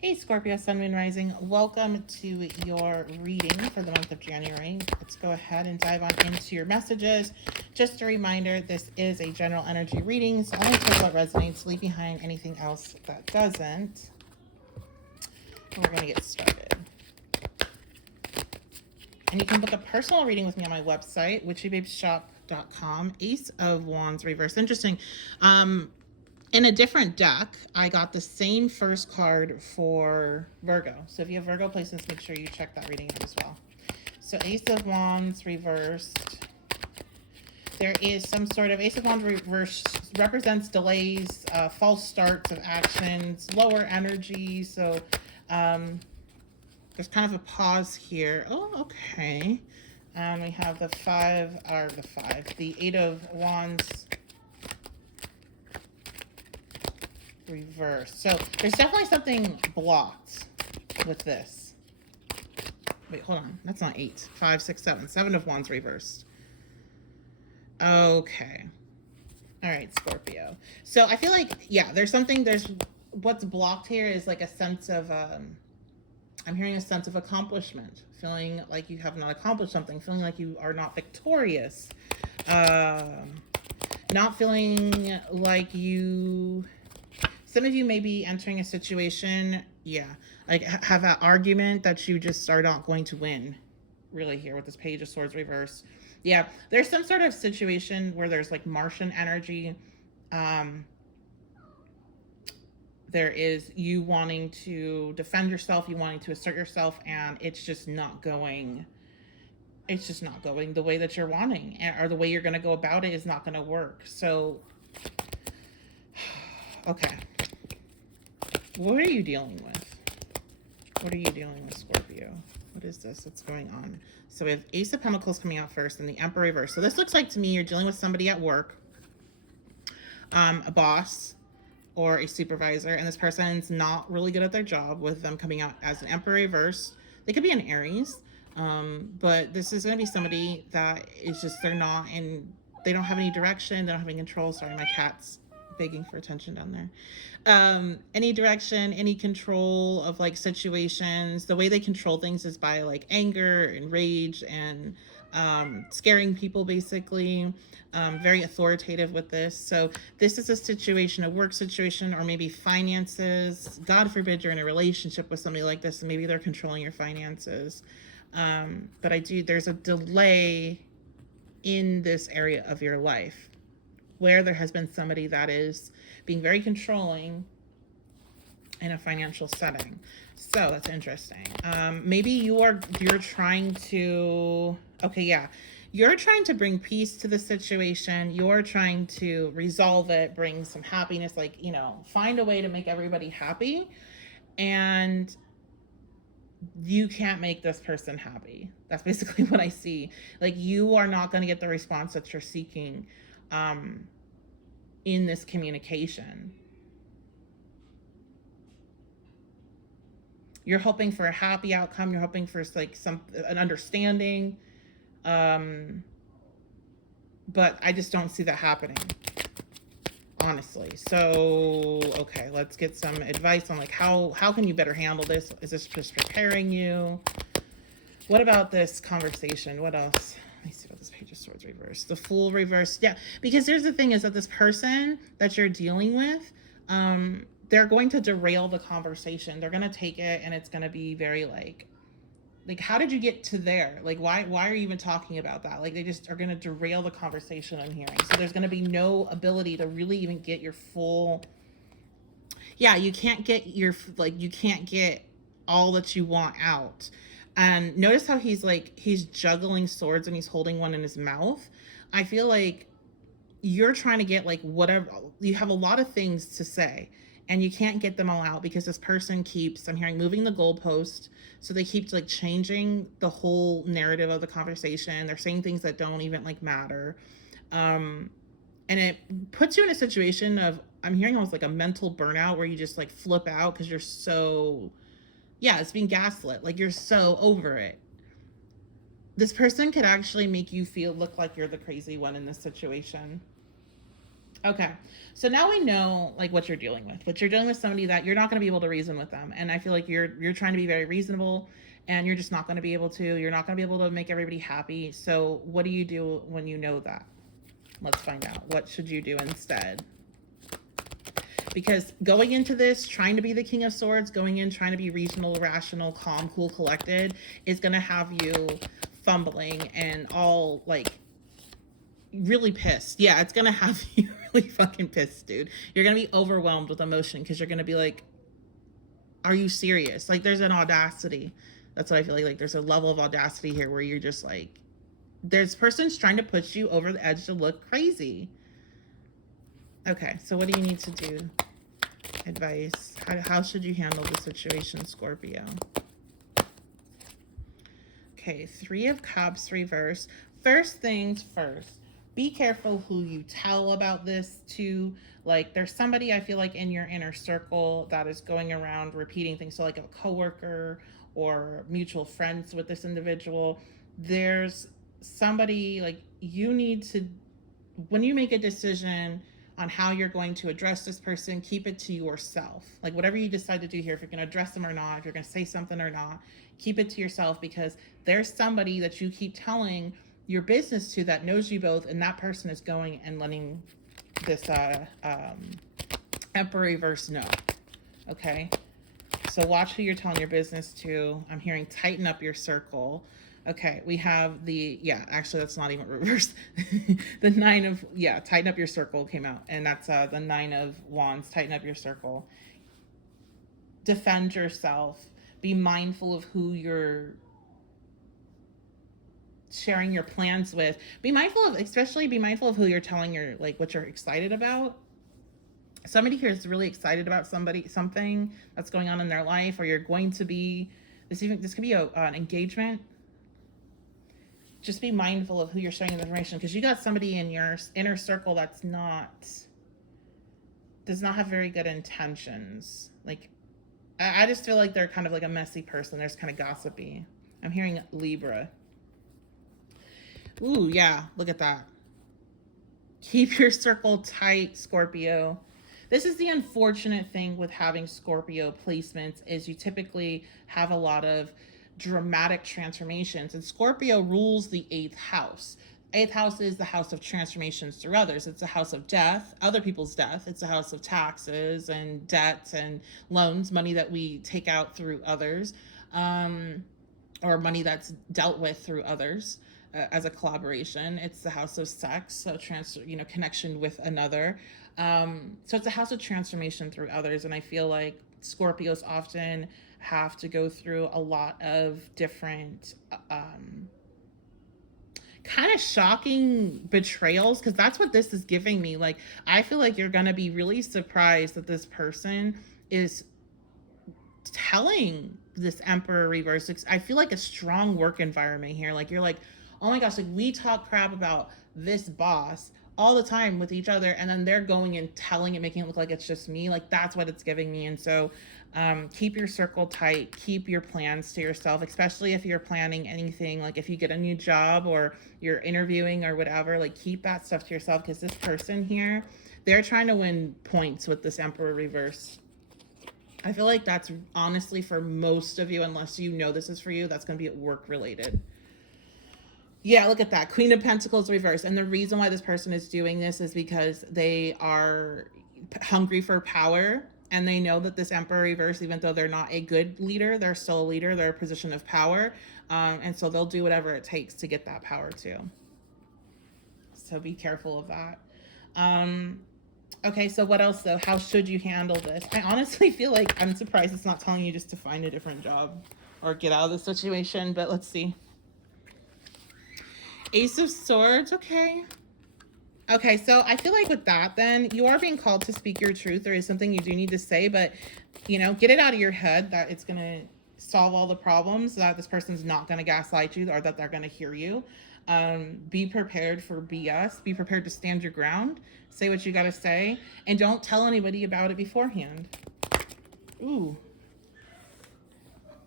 Hey Scorpio, Sun, Moon, Rising. Welcome to your reading for the month of January. Let's go ahead and dive on into your messages. Just a reminder, this is a general energy reading, so only take what resonates, leave behind anything else that doesn't. And we're going to get started. And you can book a personal reading with me on my website, witchybabeshop.com. Ace of Wands reverse. Interesting. In a different deck, I got the same first card for Virgo. So if you have Virgo placements, make sure you check that reading out as well. So Ace of Wands reversed. There is some sort of Ace of Wands reversed represents delays, false starts of actions, lower energy. So there's kind of a pause here. Oh, okay. We have the Eight of Wands reverse. So there's definitely something blocked with this. Wait, hold on. That's not 8. 5, 6, 7. 7 of Wands reversed. Okay. All right, Scorpio. So I feel like, yeah, there's what's blocked here is like a sense of, I'm hearing a sense of accomplishment, feeling like you have not accomplished something, feeling like you are not victorious, not feeling like you... Some of you may be entering a situation, like have an argument that you just are not going to win, really, here with this Page of Swords reverse. Yeah, there's some sort of situation where there's like Martian energy. There is you wanting to defend yourself, you wanting to assert yourself, and it's just not going. It's just not going the way that you're wanting, or the way you're going to go about it is not going to work. So, okay. What are you dealing with? What are you dealing with, Scorpio? What is this that's going on? So we have Ace of Pentacles coming out first and the Emperor reverse. So this looks like to me you're dealing with somebody at work, a boss or a supervisor, and this person's not really good at their job, with them coming out as an Emperor reverse. They could be an Aries, but this is going to be somebody that is just, they don't have any direction, they don't have any control. Sorry, my cat's begging for attention down there. Any direction, any control of like situations. The way they control things is by like anger and rage and scaring people, basically. Very authoritative with this. So this is a situation, a work situation, or maybe finances. God forbid you're in a relationship with somebody like this and maybe they're controlling your finances. But there's a delay in this area of your life where there has been somebody that is being very controlling in a financial setting. So that's interesting. Maybe you're trying to, you're trying to bring peace to the situation. You're trying to resolve it, bring some happiness, find a way to make everybody happy. And you can't make this person happy. That's basically what I see. Like, you are not going to get the response that you're seeking in this communication. You're hoping for a happy outcome. You're hoping for like an understanding, but I just don't see that happening, honestly. So, okay, let's get some advice on like how can you better handle this? Is this just preparing you? What about this conversation? What else? Let me see about this Page of Swords reverse. The Fool reverse. Yeah, because here's the thing is that this person that you're dealing with, they're going to derail the conversation. They're going to take it and it's going to be very like, how did you get to there? Like, why are you even talking about that? Like, they just are going to derail the conversation I'm hearing. So there's going to be no ability to really even get your full, you can't get you can't get all that you want out. And notice how he's juggling swords and he's holding one in his mouth. I feel like you're trying to get like whatever, you have a lot of things to say and you can't get them all out because this person keeps, I'm hearing, moving the goalpost. So they keep like changing the whole narrative of the conversation. They're saying things that don't even like matter. And it puts you in a situation of, I'm hearing almost like a mental burnout where you just like flip out because you're so, it's being gaslit. Like, you're so over it. This person could actually make you look like you're the crazy one in this situation. Okay. So now we know like what you're dealing with. But you're dealing with somebody that you're not going to be able to reason with them. And I feel like you're trying to be very reasonable and you're just not going to be able to. You're not going to be able to make everybody happy. So what do you do when you know that? Let's find out. What should you do instead? Because going into this, trying to be the King of Swords, going in trying to be reasonable, rational, calm, cool, collected, is going to have you fumbling and all like really pissed. Yeah, it's going to have you really fucking pissed, dude. You're going to be overwhelmed with emotion because you're going to be like, are you serious? Like, there's an audacity. That's what I feel like. Like, there's a level of audacity here where you're just like, there's person's trying to push you over the edge to look crazy. Okay, so what do you need to do? Advice. How should you handle the situation, Scorpio? Okay, 3 of Cups reverse. First things first, be careful who you tell about this to. Like, there's somebody I feel like in your inner circle that is going around repeating things. So like a coworker or mutual friends with this individual. There's somebody like you need to, when you make a decision on how you're going to address this person, keep it to yourself. Like whatever you decide to do here, if you're going to address them or not, if you're going to say something or not, keep it to yourself because there's somebody that you keep telling your business to that knows you both, and that person is going and letting this Emperor reverse know. Okay, so watch who you're telling your business to. I'm hearing tighten up your circle. Okay, we have the, yeah, actually that's not even reverse. The 9 of, yeah, tighten up your circle came out. And that's the 9 of Wands, tighten up your circle. Defend yourself. Be mindful of who you're sharing your plans with. Be mindful of, especially be mindful of who you're telling your, like what you're excited about. Somebody here is really excited about something that's going on in their life, or you're going to be, this could be an engagement. Just be mindful of who you're sharing the information because you got somebody in your inner circle that's does not have very good intentions. Like, I just feel like they're kind of like a messy person. They're just kind of gossipy. I'm hearing Libra. Ooh, yeah, look at that. Keep your circle tight, Scorpio. This is the unfortunate thing with having Scorpio placements is you typically have a lot of dramatic transformations, and Scorpio rules the 8th house. 8th house is the house of transformations through others. It's a house of death, other people's death. It's a house of taxes and debts and loans, money that we take out through others, or money that's dealt with through others. As a collaboration, it's the house of sex, so connection with another. So it's a house of transformation through others, and I feel like Scorpios often have to go through a lot of different kind of shocking betrayals, because that's what this is giving me. Like, I feel like you're gonna be really surprised that this person is telling this Emperor reverse. I feel like a strong work environment here. Like, you're like, oh my gosh, like we talk crap about this boss all the time with each other, and then they're going and telling it, making it look like it's just me. Like, that's what it's giving me. And so keep your circle tight, keep your plans to yourself, especially if you're planning anything, like if you get a new job or you're interviewing or whatever. Like, keep that stuff to yourself, because this person here, they're trying to win points with this Emperor reverse. I feel like that's honestly for most of you, unless you know this is for you, that's going to be work related. Yeah, look at that. Queen of Pentacles reverse. And the reason why this person is doing this is because they are hungry for power, and they know that this Emperor reverse, even though they're not a good leader, they're still a leader. They're a position of power. And so they'll do whatever it takes to get that power too. So be careful of that. Okay, so what else though? How should you handle this? I honestly feel like I'm surprised it's not telling you just to find a different job or get out of the situation, but let's see. Ace of Swords, okay. Okay, so I feel like with that, then you are being called to speak your truth. There is something you do need to say, but get it out of your head that it's gonna solve all the problems, that this person's not gonna gaslight you, or that they're gonna hear you. Be prepared for BS. Be prepared to stand your ground. Say what you gotta say, and don't tell anybody about it beforehand. Ooh.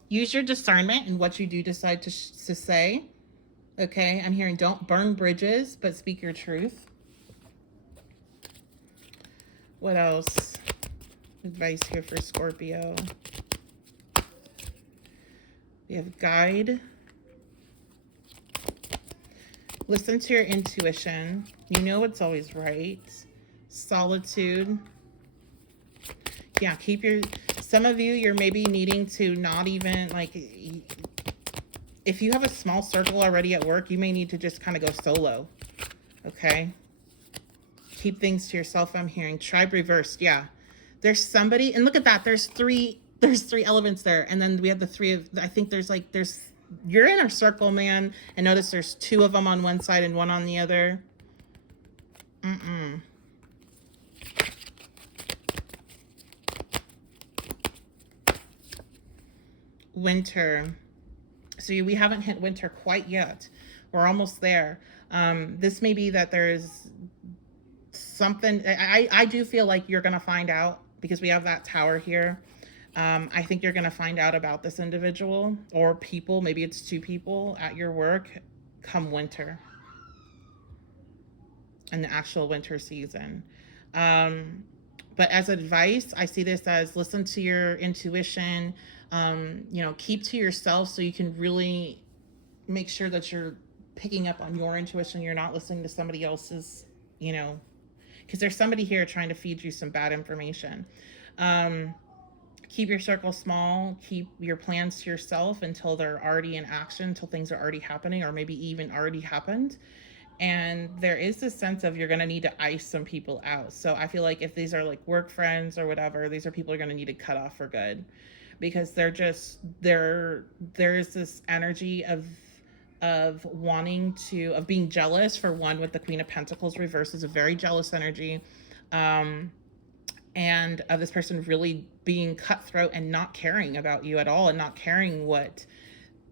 Use your discernment in what you do decide to say. Okay, I'm hearing don't burn bridges, but speak your truth. What else? Advice here for Scorpio. We have guide. Listen to your intuition. You know it's always right. Solitude. Yeah, keep your... Some of you, you're maybe needing to not even, like... If you have a small circle already at work, you may need to just kind of go solo. Okay? Keep things to yourself, I'm hearing. Tribe reversed, yeah. There's somebody... And look at that. There's three elements there. And then we have the three of... I think there's like... You're in a circle, man. And notice there's two of them on one side and one on the other. Winter. So we haven't hit winter quite yet. We're almost there. This may be that there's something... I do feel like you're going to find out, because we have that tower here. I think you're going to find out about this individual or people. Maybe it's two people at your work come winter. In the actual winter season. But as advice, I see this as listen to your intuition, you know, keep to yourself so you can really make sure that you're picking up on your intuition. You're not listening to somebody else's, you know, because there's somebody here trying to feed you some bad information. Keep your circle small. Keep your plans to yourself until they're already in action, until things are already happening, or maybe even already happened. And there is this sense of you're going to need to ice some people out. So I feel like if these are like work friends or whatever, these are people you're going to need to cut off for good, because they're just, there is this energy of wanting to, of being jealous. For one, with the Queen of Pentacles reverse is a very jealous energy. And of this person really being cutthroat and not caring about you at all, and not caring what,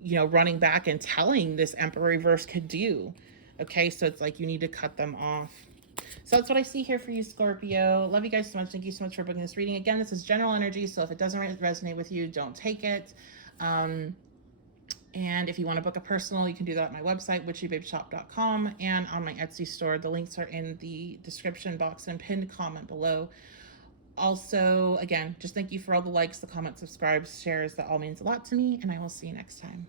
you know, running back and telling this Emperor reverse could do. Okay, so it's like you need to cut them off. So that's what I see here for you, Scorpio. Love you guys so much. Thank you so much for booking this reading. Again, this is general energy, so if it doesn't resonate with you, don't take it. And if you want to book a personal, you can do that at my website, witchybabeshop.com, and on my Etsy store. The links are in the description box and pinned comment below. Also, again, just thank you for all the likes, the comments, subscribes, shares. That all means a lot to me, and I will see you next time.